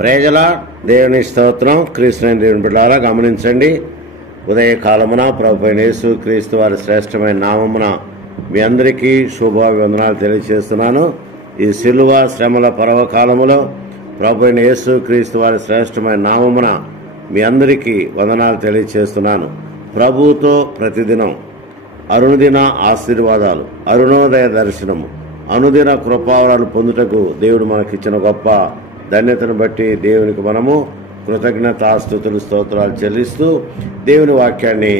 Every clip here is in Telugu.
ప్రేజల దేవుని స్తోత్రం. క్రీస్తుని దేవుని బిడ్డలారా గమనించండి. ఉదయకాలమున ప్రభువైన యేసు క్రీస్తు వారి శ్రేష్టమైన నామమున మీ అందరికీ శుభాభివందనాలు తెలియజేస్తున్నాను. ఈ సిలువ శ్రమల పర్వకాలములో ప్రభువైన యేసు క్రీస్తు వారి శ్రేష్టమైన నామమున మీ అందరికీ వందనాలు తెలియజేస్తున్నాను. ప్రభువుతో ప్రతిదినం అరుణదిన ఆశీర్వాదాలు, అరుణోదయ దర్శనము, అనుదిన కృపావరాలు పొందుటకు దేవుడు మనకిచ్చిన గొప్ప ధన్యతను బట్టి దేవునికి మనము కృతజ్ఞతాస్తుతులు స్తోత్రాలు చెల్లిస్తూ దేవుని వాక్యాన్ని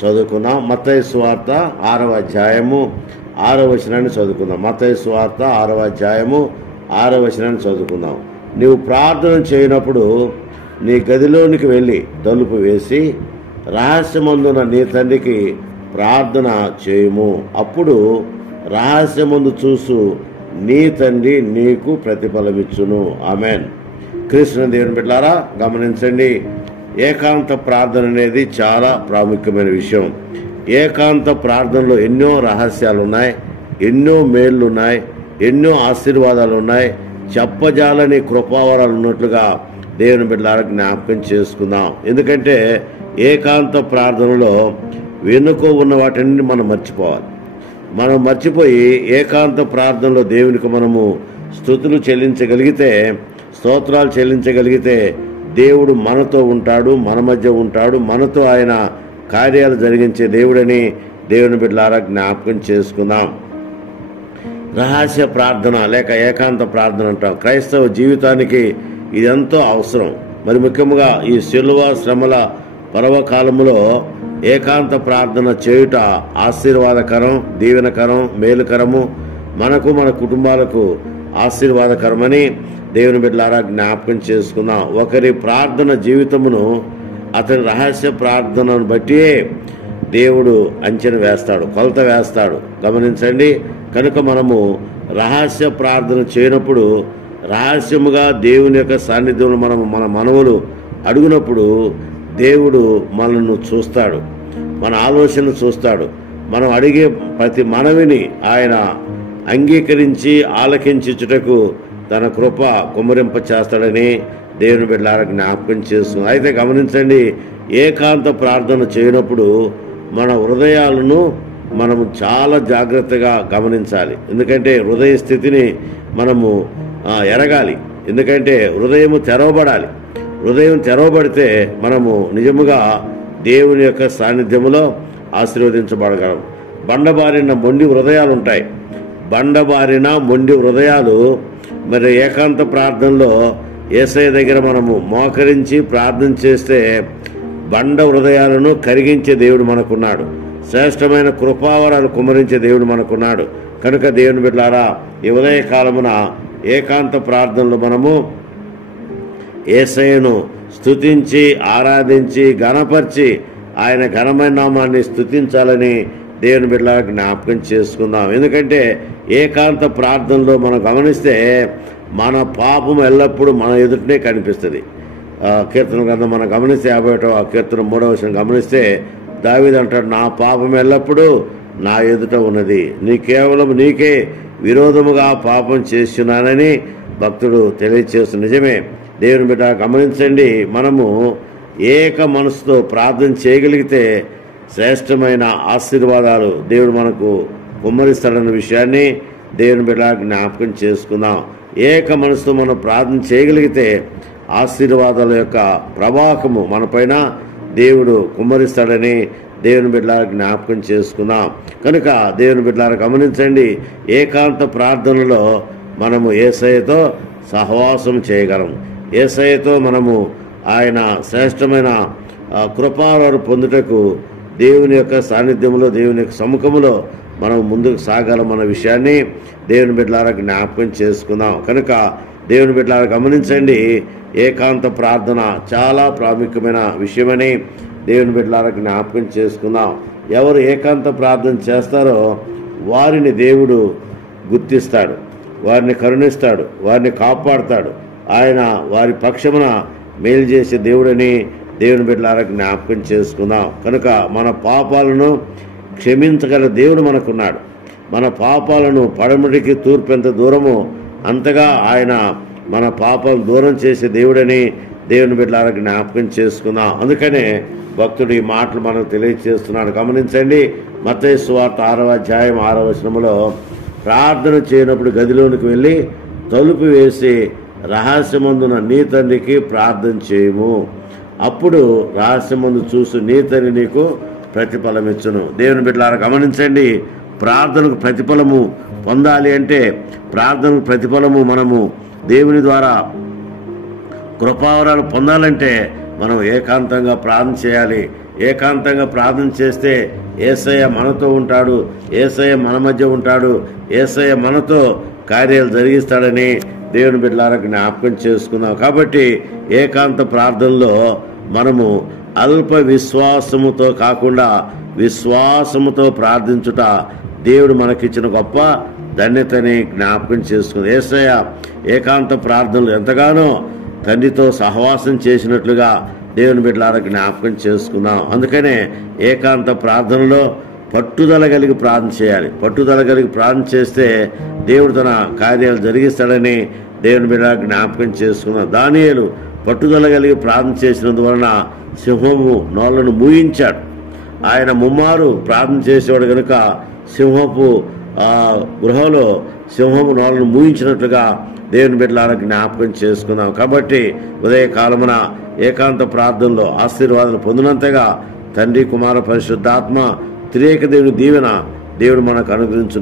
చదువుకున్నాం. మత్తయి సువార్త 6వ అధ్యాయము 6వ వచనాన్ని చదువుకుందాం. మత్తయి సువార్త 6వ అధ్యాయము 6వ వచనాన్ని చదువుకుందాం. నీవు ప్రార్థన చేయనప్పుడు నీ గదిలోనికి వెళ్ళి తలుపు వేసి రహస్యమందున నీ తండ్రికి ప్రార్థన చేయుము. అప్పుడు రహస్యమందు చూసు నీ తండ్రి నీకు ప్రతిఫలమిచ్చును. ఆమెన్. క్రీస్తుని దేవుని బిడ్డలారా గమనించండి. ఏకాంత ప్రార్థన అనేది చాలా ప్రాముఖ్యమైన విషయం. ఏకాంత ప్రార్థనలో ఎన్నో రహస్యాలు ఉన్నాయి, ఎన్నో మేళ్ళు ఉన్నాయి, ఎన్నో ఆశీర్వాదాలు ఉన్నాయి. చెప్పజాలని కృపావరాలు ఉన్నట్లుగా దేవుని బిడ్డలారా జ్ఞాపకం చేసుకుందాం. ఎందుకంటే ఏకాంత ప్రార్థనలో వెనుక ఉన్న వాటిని మనం మర్చిపోవాలి. మనం మర్చిపోయి ఏకాంత ప్రార్థనలో దేవునికి మనము స్తుతులు చెల్లించగలిగితే, స్తోత్రాలు చెల్లించగలిగితే దేవుడు మనతో ఉంటాడు, మన మధ్య ఉంటాడు, మనతో ఆయన కార్యాలు జరిగించే దేవుడని దేవుని బిడ్డలారా జ్ఞాపకం చేసుకుందాం. రహస్య ప్రార్థన లేక ఏకాంత ప్రార్థన అంటాం. క్రైస్తవ జీవితానికి ఇదెంతో అవసరం. మరి ముఖ్యంగా ఈ సిలువ శ్రమల పర్వకాలములో ఏకాంత ప్రార్థన చేయుట ఆశీర్వాదకరం, దీవెనకరం, మేలుకరము, మనకు మన కుటుంబాలకు ఆశీర్వాదకరమని దేవుని బిడ్డలారా జ్ఞాపకం చేసుకుందాం. ఒకరి ప్రార్థన జీవితమును అతని రహస్య ప్రార్థనను బట్టి దేవుడు అంచనా వేస్తాడు, కొలత వేస్తాడు. గమనించండి. కనుక మనము రహస్య ప్రార్థన చేయనప్పుడు, రహస్యముగా దేవుని యొక్క సాన్నిధ్యంలో మనము మన మనవులు అడుగునప్పుడు దేవుడు మనల్ని చూస్తాడు, మన ఆలోచనలు చూస్తాడు. మనం అడిగే ప్రతి మనవిని ఆయన అంగీకరించి ఆలకించుటకు తన కృప కుమ్మరింప చేస్తాడని దేవుని బిడ్డలారా జ్ఞాపకం చేస్తుంది. అయితే గమనించండి, ఏకాంత ప్రార్థన చేయనప్పుడు మన హృదయాలను మనము చాలా జాగ్రత్తగా గమనించాలి. ఎందుకంటే హృదయ స్థితిని మనము ఎరగాలి. ఎందుకంటే హృదయము తెరవబడాలి. హృదయం తెరవబడితే మనము నిజముగా దేవుని యొక్క సాన్నిధ్యములో ఆశీర్వదించబడగలం. బండబారిన మొండి హృదయాలు ఉంటాయి. బండబారిన మొండి హృదయాలు మరి ఏకాంత ప్రార్థనలో యేసయ్య దగ్గర మనము మోకరించి ప్రార్థన చేస్తే బండ హృదయాలను కరిగించే దేవుడు మనకున్నాడు. శ్రేష్టమైన కృపావరాలు కుమ్మరించే దేవుడు మనకున్నాడు. కనుక దేవుని బిడ్డలారా ఈ ఉదయకాలమున ఏకాంత ప్రార్థనలో మనము యేసయ్యను స్తుతించి ఆరాధించి ఘనపరిచి ఆయన ఘనమైన నామాన్ని స్తుతించాలని దేవుని బిడ్డలారా జ్ఞాపకం చేసుకుందాం. ఎందుకంటే ఏకాంత ప్రార్థనలో మనం గమనిస్తే మన పాపం ఎల్లప్పుడూ మన ఎదుటనే కనిపిస్తుంది. కీర్తన గ్రంథం మనం గమనిస్తే 51వ కీర్తన 3వ వచనం గమనిస్తే దావీదు అంటాడు, నా పాపం ఎల్లప్పుడూ నా ఎదుట ఉన్నది, కేవలం నీకే విరోధముగా పాపం చేస్తున్నానని భక్తుడు తెలియచేస్తుంది. నిజమే దేవుని బిడ్డ గమనించండి. మనము ఏక మనసుతో ప్రార్థన చేయగలిగితే శ్రేష్టమైన ఆశీర్వాదాలు దేవుడు మనకు కుమ్మరిస్తాడన్న విషయాన్ని దేవుని బిడ్డ జ్ఞాపకం చేసుకుందాం. ఏక మనసుతో మనం ప్రార్థన చేయగలిగితే ఆశీర్వాదాల యొక్క ప్రవాహము మనపైన దేవుడు కుమ్మరిస్తాడని దేవుని బిడ్డలారా జ్ఞాపకం చేసుకుందాం. కనుక దేవుని బిడ్డలారా గమనించండి, ఏకాంత ప్రార్థనలో మనము యేసయ్యతో సహవాసం చేయగలం. యేసయ్యతో మనము ఆయన శ్రేష్టమైన కృపావరాలు పొందుటకు దేవుని యొక్క సాన్నిధ్యంలో, దేవుని యొక్క సముఖములో మనం ముందుకు సాగాలం అన్న విషయాన్ని దేవుని బిడ్డలారా జ్ఞాపకం చేసుకుందాం. కనుక దేవుని బిడ్డలారా గమనించండి, ఏకాంత ప్రార్థన చాలా ప్రాముఖ్యమైన విషయమని దేవుని బిడ్డలారా జ్ఞాపకం చేసుకుందాం. ఎవరు ఏకాంత ప్రార్థన చేస్తారో వారిని దేవుడు గుర్తిస్తాడు, వారిని కరుణిస్తాడు, వారిని కాపాడుతాడు. ఆయన వారి పక్షమున మేలు చేసే దేవుడని దేవుని బిడ్డలారా జ్ఞాపకం చేసుకుందాం. కనుక మన పాపాలను క్షమించగల దేవుడు మనకున్నాడు. మన పాపాలను పడమటికి తూర్పు ఎంత దూరమో అంతగా ఆయన మన పాపం దూరం చేసే దేవుడని దేవుని బిడ్డలారా జ్ఞాపకం చేసుకుందాం. అందుకనే భక్తుడు ఈ మాటలు మనకు తెలియజేస్తున్నాడు. గమనించండి, మత్తయి సువార్త 6వ అధ్యాయం 6వ వచనములో, ప్రార్థన చేయనప్పుడు గదిలోనికి వెళ్ళి తలుపు వేసి రహస్యమందున నీ తండ్రికి ప్రార్థన చేయము, అప్పుడు రహస్యమందు చూసి నీ తండ్రి నీకు ప్రతిఫలం ఇచ్చును. దేవుని బిడ్డలారా గమనించండి, ప్రార్థనకు ప్రతిఫలము పొందాలి అంటే, ప్రార్థనకు ప్రతిఫలము మనము దేవుని ద్వారా కృపావరాలు పొందాలంటే మనం ఏకాంతంగా ప్రార్థన చేయాలి. ఏకాంతంగా ప్రార్థన చేస్తే యేసయ్య మనతో ఉంటాడు, యేసయ్య మన మధ్య ఉంటాడు, యేసయ్య మనతో కార్యాలు జరిగిస్తాడని దేవుని బిడ్డలారా జ్ఞాపకం చేసుకుందాం. కాబట్టి ఏకాంత ప్రార్థనలో మనము అల్ప విశ్వాసముతో కాకుండా విశ్వాసముతో ప్రార్థించుట దేవుడు మనకిచ్చిన గొప్ప ధన్యతని జ్ఞాపకం చేసుకుంది. యేసయ్య ఏకాంత ప్రార్థనలు ఎంతగానో తండ్రితో సహవాసం చేసినట్లుగా దేవుని బిడ్డలారా జ్ఞాపకం చేసుకుందాం. అందుకనే ఏకాంత ప్రార్థనలో పట్టుదల కలిగి ప్రార్థన చేయాలి. పట్టుదల కలిగి ప్రార్థన చేస్తే దేవుడు తన కార్యాలు జరిగిస్తాడని దేవుని బిడ్డలారా జ్ఞాపకం చేసుకుందాం. దానియేలు పట్టుదల కలిగి ప్రార్థన చేసినందువలన సింహము నోళ్లను మూయించాడు. ఆయన ముమ్మారు ప్రార్థన చేసేవాడు కనుక సింహపు గృహంలో సింహము నోళ్లను మూయించినట్లుగా దేవుని బిడ్డలారా జ్ఞాపకం చేసుకుందాం. కాబట్టి ఉదయకాలమున ఏకాంత ప్రార్థనలో ఆశీర్వాదాలు పొందినంతగా తండ్రి, కుమార, పరిశుద్ధాత్మ త్రియేక దేవుని దీవెన దేవుడు మనకు అనుగ్రహించు.